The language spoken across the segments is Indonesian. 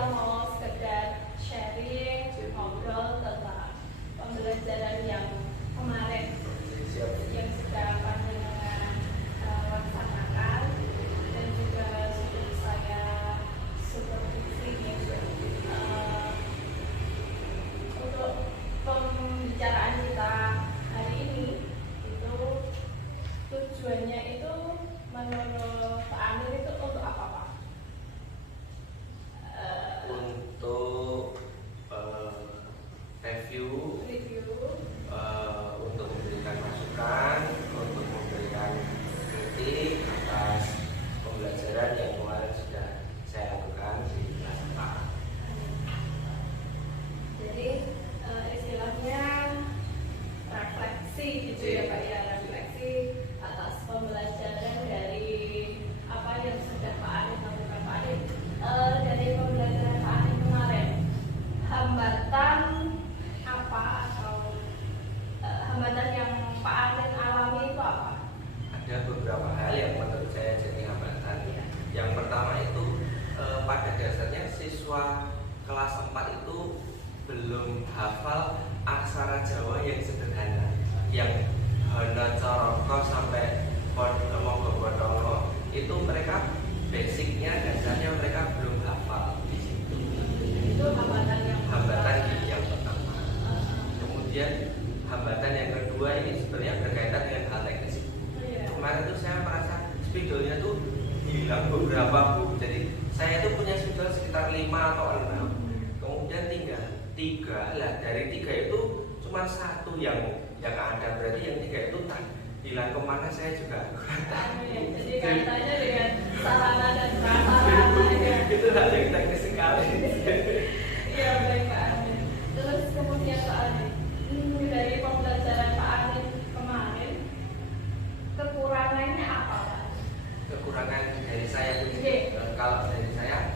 kita mau sekedar sharing, ngobrol tentang pembelajaran yang kemarin yang sudah panjenengan laksanakan dan juga sudah saya supervisi untuk pembicaraan kita hari ini. Itu tujuannya itu menurut Pak Amir itu untuk apa, Pak? Untuk review, untuk memberikan masukan, untuk memberikan kritik atas pembelajaran yang kemarin sudah saya lakukan di kelas 4. Jadi istilahnya refleksi gitu ya Pak ya, refleksi atas pembelajaran dari apa yang sudah Pak Arif lakukan. Pak Arif, dari pembelajaran Pak Arif kemarin, hambatan apa atau hambatan yang Pak Arif alami itu apa? Ada beberapa hal yang menurut saya jadi hambatan. Yang pertama itu pada dasarnya siswa kelas 4 itu belum hafal aksara Jawa yang sederhana, yang hana coroko sampai monggo itu mereka basicnya, dasarnya mereka belum hafal di situ. Itu hambatan yang pertama. Kemudian hambatan yang kedua ini sebenarnya berkaitan dengan hal teknis. Kemarin tuh saya merasa spidolnya tuh hilang beberapa Bu. Jadi saya tuh punya spidol sekitar 5 atau 6. Kemudian tinggal 3. Lah dari 3 itu cuma 1 yang ada, berarti yang 3 itu hilang kemana saya juga kurang tahu. Jadi kaitannya dengan sarana dan prasarana ya. Itu hal yang teknis sekali. Iya baik Pak Arif. Terus kemudian Pak Arif, dari pembelajaran Pak Arif kemarin, kekurangannya apa Pak? Kekurangan dari saya Bu. Iya. Kalau dari saya,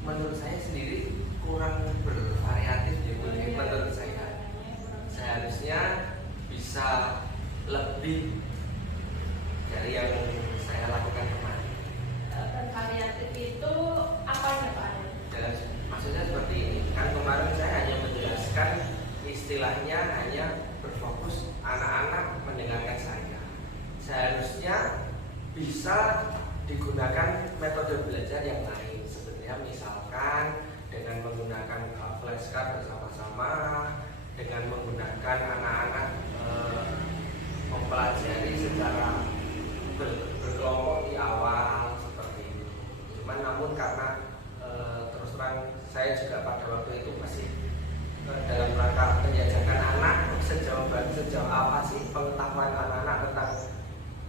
menurut saya sendiri kurang bervariatif ya Bu. Menurut saya seharusnya bisa lebih dari yang saya lakukan kemarin. Bervariatif itu apanya Pak Arif? Maksudnya seperti ini, kan kemarin saya hanya menjelaskan istilahnya, hanya berfokus anak-anak mendengarkan saya. Seharusnya bisa digunakan metode belajar yang lain, sebenarnya misalkan dengan menggunakan flashcard bersama-sama, dengan menggunakan anak-anak mempelajari secara berkelompok di awal seperti itu. Cuman namun karena terus terang saya juga pada waktu itu masih dalam rangka penjajakan anak, sejauh apa sih pengetahuan anak-anak tentang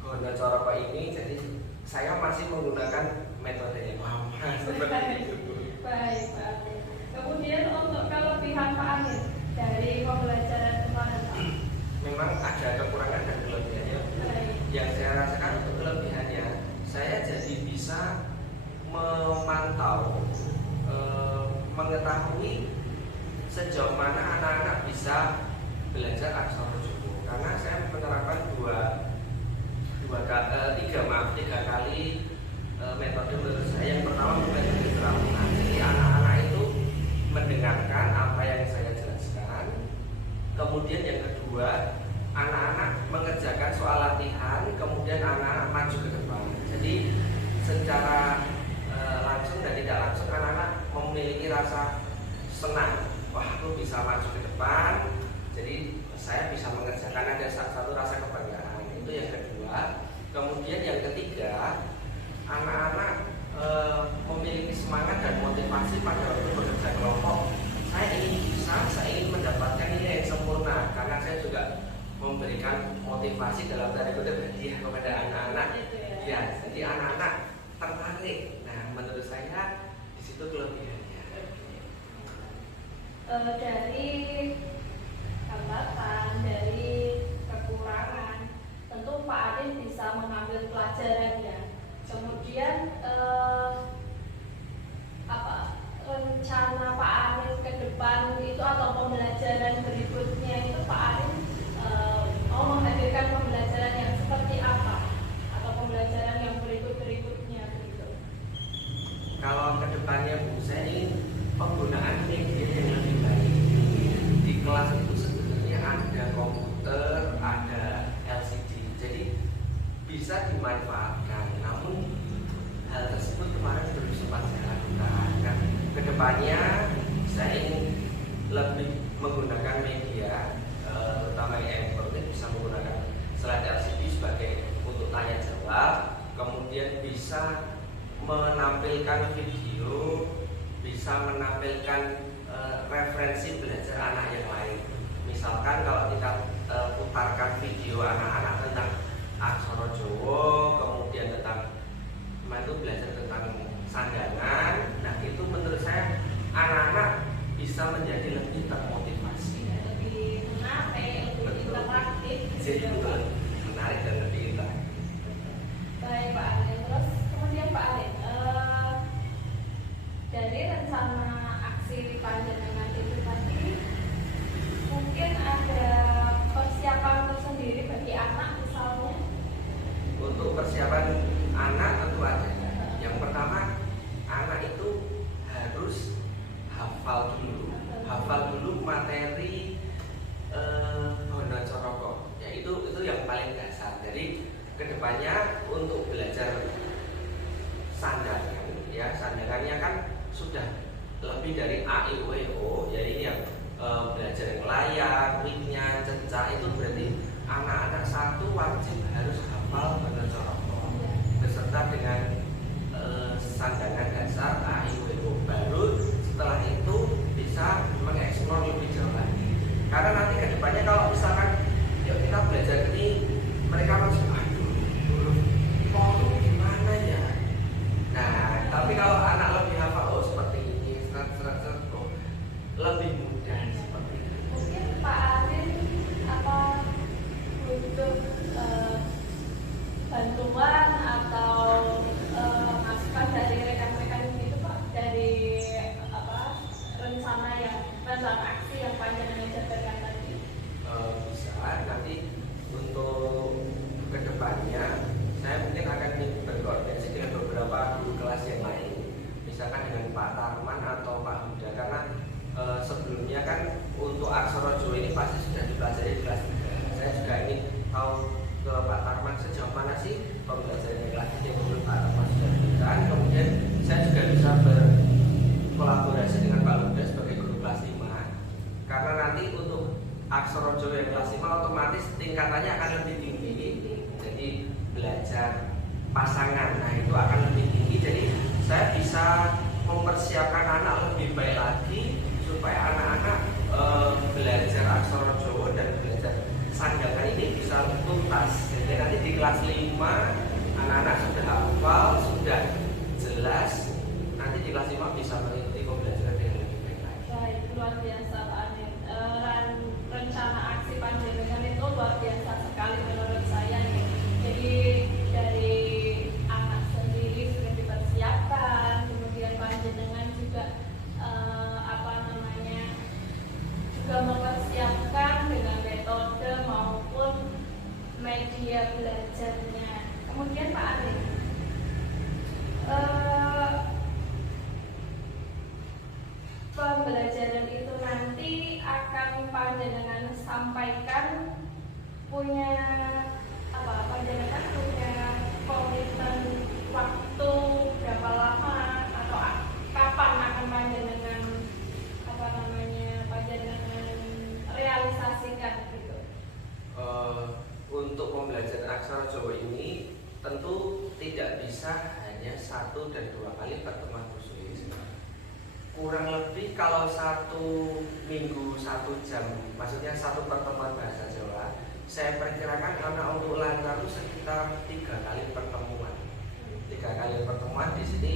Hana Coroko ini, jadi saya masih menggunakan metode yang lama seperti itu. Baik Pak. Kemudian untuk kelebihan Pak Amir dari pembelajaran kemarin Pak? Memang ada kekurangan dan kelebihannya. Yang saya rasakan untuk kelebihannya, saya jadi bisa memantau, mengetahui sejauh mana anak-anak bisa belajar aksara Jawa. Karena saya menerapkan tiga kali metode menurut saya. Yang pertama metode terapungan. Jadi anak-anak itu mendengarkan apa yang saya jelaskan. Kemudian yang kedua, anak-anak mengerjakan soal latihan. Kemudian anak-anak maju ke depan. Jadi secara langsung dan tidak langsung anak-anak memiliki rasa senang. Wah, aku bisa maju ke depan. Jadi saya bisa mengerjakan, ada satu rasa kebanggaan. Itu yang kedua. Kemudian yang ketiga, anak-anak memiliki semangat dan motivasi pada waktu bekerja kelompok. Saya ingin mendapatkan nilai yang sempurna, karena saya juga memberikan motivasi dalam tanda kutip hadiah kepada anak-anak. Ya, jadi anak-anak tertarik. Nah, menurut saya di situ kelebihannya. Dari hambatan, dari kekurangan, tentu Pak Arif bisa mengambil pelajarannya. Kemudian rencana Pak Arif ke depan itu atau pembelajaran berikutnya itu Pak Arif mau menghadirkan pembelajaran yang seperti apa atau pembelajaran yang berikutnya begitu? kalau kedepannya Bu, saya ingin penggunaan media yang lebih baik. Di kelas itu sebenarnya ada komputer, ada LCD, jadi bisa dimanfaatkan. Namun hal tersebut kemarin belum sempat saya lakukan. Nah, kedepannya saya ingin lebih menggunakan media, terutama yang penting bisa menggunakan slide LCD sebagai untuk tanya jawab, kemudian bisa menampilkan video, bisa menampilkan referensi belajar anak yang lain. Misalkan kalau kita putarkan video anak-anak tentang aksara Jawa, kemudian tentang itu belajar tentang sandangan, nah itu menurut saya anak-anak bisa menjadi lebih termotivasi, lebih menarik, lebih interaktif. Jadi betul, menarik dan lebih interaktif. Baik Pak Alin, terus kemudian Pak Alin, dari rencana aksi panjenengan itu tadi mungkin ada persiapan tersendiri bagi anak misalnya? Untuk persiapan anak tentu ada. Yang pertama, anak itu harus hafal dulu materi Bono Coroko, yaitu itu yang paling dasar. Jadi kedepannya untuk belajar sandangan, ya sandangannya kan sudah lebih dari A I U E O, jadi ini yang belajar yang layak, wiknya, cecak, itu berarti anak-anak satu wajib harus hafal Bono Coroko beserta dengan sandangan dasar A I U E O. Baru setelah itu bisa mengeksplor lebih jauh lagi. Karena nanti kedepannya kalau misalkan yuk kita belajar ini, mereka masuk aduh huruf gimana ya. Nah, tapi kalau anak lebih hafal seperti ini, oh, lebih mudah seperti itu. Mungkin Pak Alin apa butuh bantuan atau masukan dari rekan-rekan itu Pak, dari rencana aksi yang panjenengan jabarkan tadi? Bisa nanti untuk kedepannya saya mungkin akan berkoordinasi dengan beberapa guru kelas yang lain, misalkan dengan Pak Tarman atau Pak Huda, karena sebelumnya kan untuk aksara Jawa ini pasti sudah dipelajari di kelas 3. Saya juga ingin tahu ke Pak Tarman sejauh mana sih pembelajaran di kelas yang belum Pak Tarman sudah berikan. Kemudian saya juga bisa berkolaborasi dengan Pak Huda sebagai guru kelas 5, karena nanti untuk aksara Jawa yang kelas 5 otomatis tingkatannya akan lebih tinggi. Jadi belajar pasangan, nah itu akan lebih tinggi. Jadi saya bisa mempersiapkan anak lebih baik lagi supaya anak-anak belajar aksara Jawa dan belajar sandangan ini bisa tuntas. Jadi nanti di kelas 5 anak-anak sudah hafal, sudah jelas, nanti di kelas 5 bisa mengikuti pembelajaran dengan lebih baik lagi. Baik, luar biasa Pak Alin. Rencana aksi panjenengan itu luar biasa sekali menurut saya nih. Jadi dari anak sendiri sudah dipersiapkan, kemudian panjenengan juga juga mempersiapkan dengan metode maupun media belajarnya. Kemudian Pak Alin, pembelajaran itu nanti akan panjenengan sampaikan punya panjenengan punya komitmen waktu berapa lama atau kapan akan panjenengan panjenengan realisasikan gitu? Untuk pembelajaran aksara Jawa ini tentu tidak bisa hanya 1 dan 2 kali pertemuan khusus. Kurang lebih kalau 1 minggu 1 jam, maksudnya 1 pertemuan bahasa Jawa, saya perkirakan anak untuk lancar itu sekitar 3 kali pertemuan. 3 kali pertemuan di sini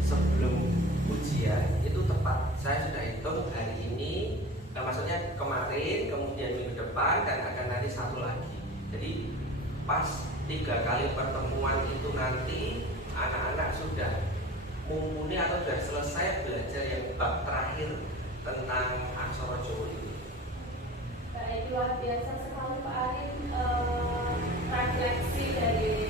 sebelum ujian itu tepat. Saya sudah hitung hari ini, maksudnya kemarin, kemudian minggu depan, dan akan nanti 1 lagi. Jadi pas 3 kali pertemuan itu nanti anak-anak sudah mumpuni atau sudah selesai belajar yang bab terakhir tentang aksara Jawa ini. Baik, luar biasa sekali Pak Alin refleksi dari